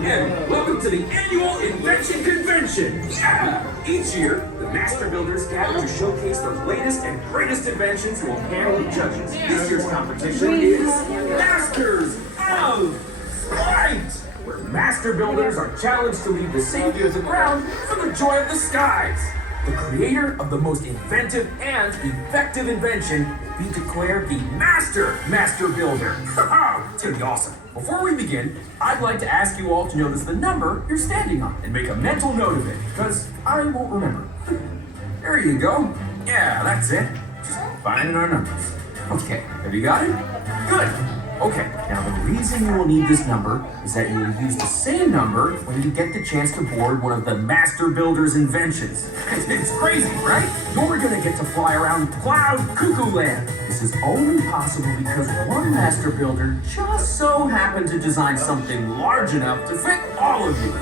I'm Emmet. Welcome to the annual Invention Convention. Yeah! Each year, the Master Builders gather to showcase their latest and greatest inventions to a panel of judges. This year's competition is Masters of Flight, where Master Builders are challenged to leave the safety of the ground for the joy of the skies. The creator of the most inventive and effective invention will be declared the Master Builder. It's gonna be awesome. Before we begin, I'd like to ask you all to notice the number you're standing on and make a mental note of it, because I won't remember. There you go. Yeah, that's it. Just finding our numbers. Okay, have you got it? Good. Okay, now the reason you will need this number is that you will use the same number when you get the chance to board one of the Master Builder's inventions. It's crazy, right? You're gonna get to fly around Cloud Cuckoo Land. This is only possible because one Master Builder just so happened to design something large enough to fit all of you.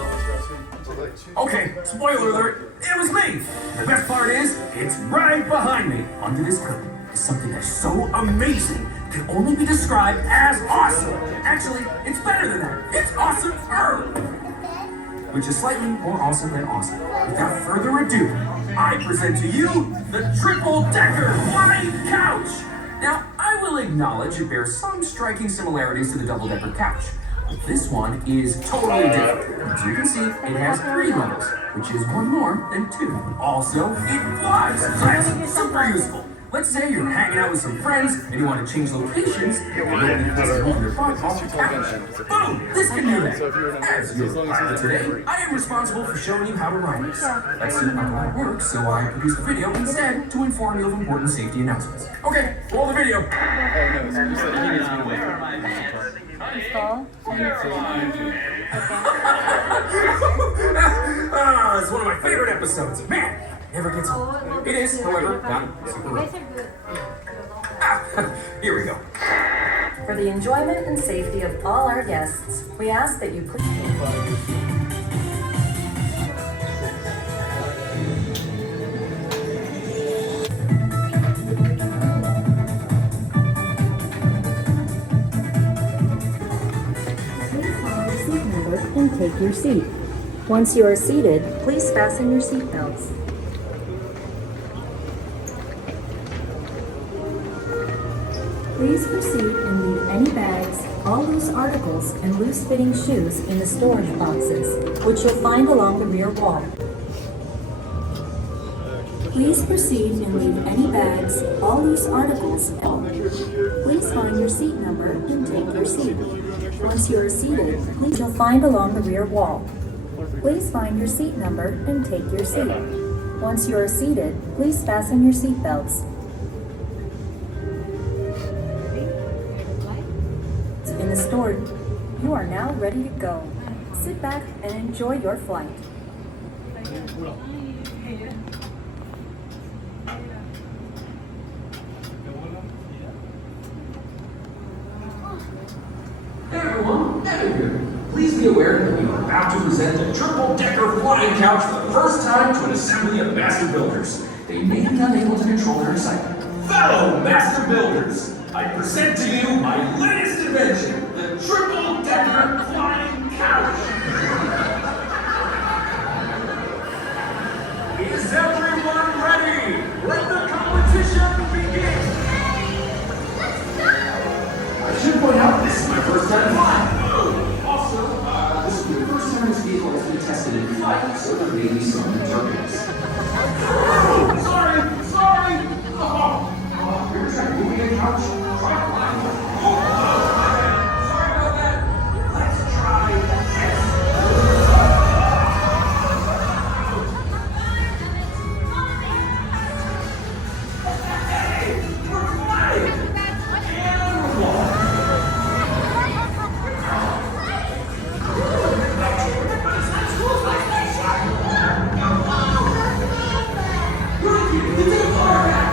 Okay, spoiler alert, it was me. The best part is, it's right behind me. Under this curtain is something that's so amazing can only be described as awesome. Actually, it's better than that. It's awesome, which is slightly more awesome than awesome. Without further ado, I present to you the triple-decker flying couch. Now, I will acknowledge it bears some striking similarities to the double-decker couch. But this one is totally different. As you can see, it has 3 levels, which is one more than 2. Also, it flies. So that's super useful. Let's say you're hanging out with some friends and you want to change locations and nobody has to move your butt off the couch. Boom! This can do that. As your pilot today, I am responsible for showing you how to ride this. That seemed like a lot of work, so I produced a video instead to inform you of important safety announcements. Okay, roll the video. It's one of my favorite episodes. Man! Never gets old. It is, however, not super rough. Here we go. For the enjoyment and safety of all our guests, we ask that you please... and take your seat. Once you are seated, please fasten your seat belts. Please proceed and leave any bags, all loose articles, and loose-fitting shoes in the storage boxes, which you'll find along the rear wall. Please proceed and leave any bags, all loose articles, please find your seat number and take your seat. Once you are seated, please you'll find along the rear wall. Please find your seat number and take your seat. Once you are seated, please fasten your seat belts. In the storage, you are now ready to go. Sit back and enjoy your flight. Hey everyone, Emmet here. Please be aware that we are about to present the triple-decker flying couch for the first time to an assembly of Master Builders. They may be unable to control their excitement. Fellow Master Builders, I present to you my latest invention, the triple-decker flying couch. Is everyone ready? Let the competition begin. I should point out this is my first time flying. Also, this is the first time this vehicle has been tested in flight, so there may be some turbulence. Sorry. You're trying to move me a couch? Try flying. Sorry about that. Let's try this. Hey, we're flying. And we're flying. Unikitty, the fire back.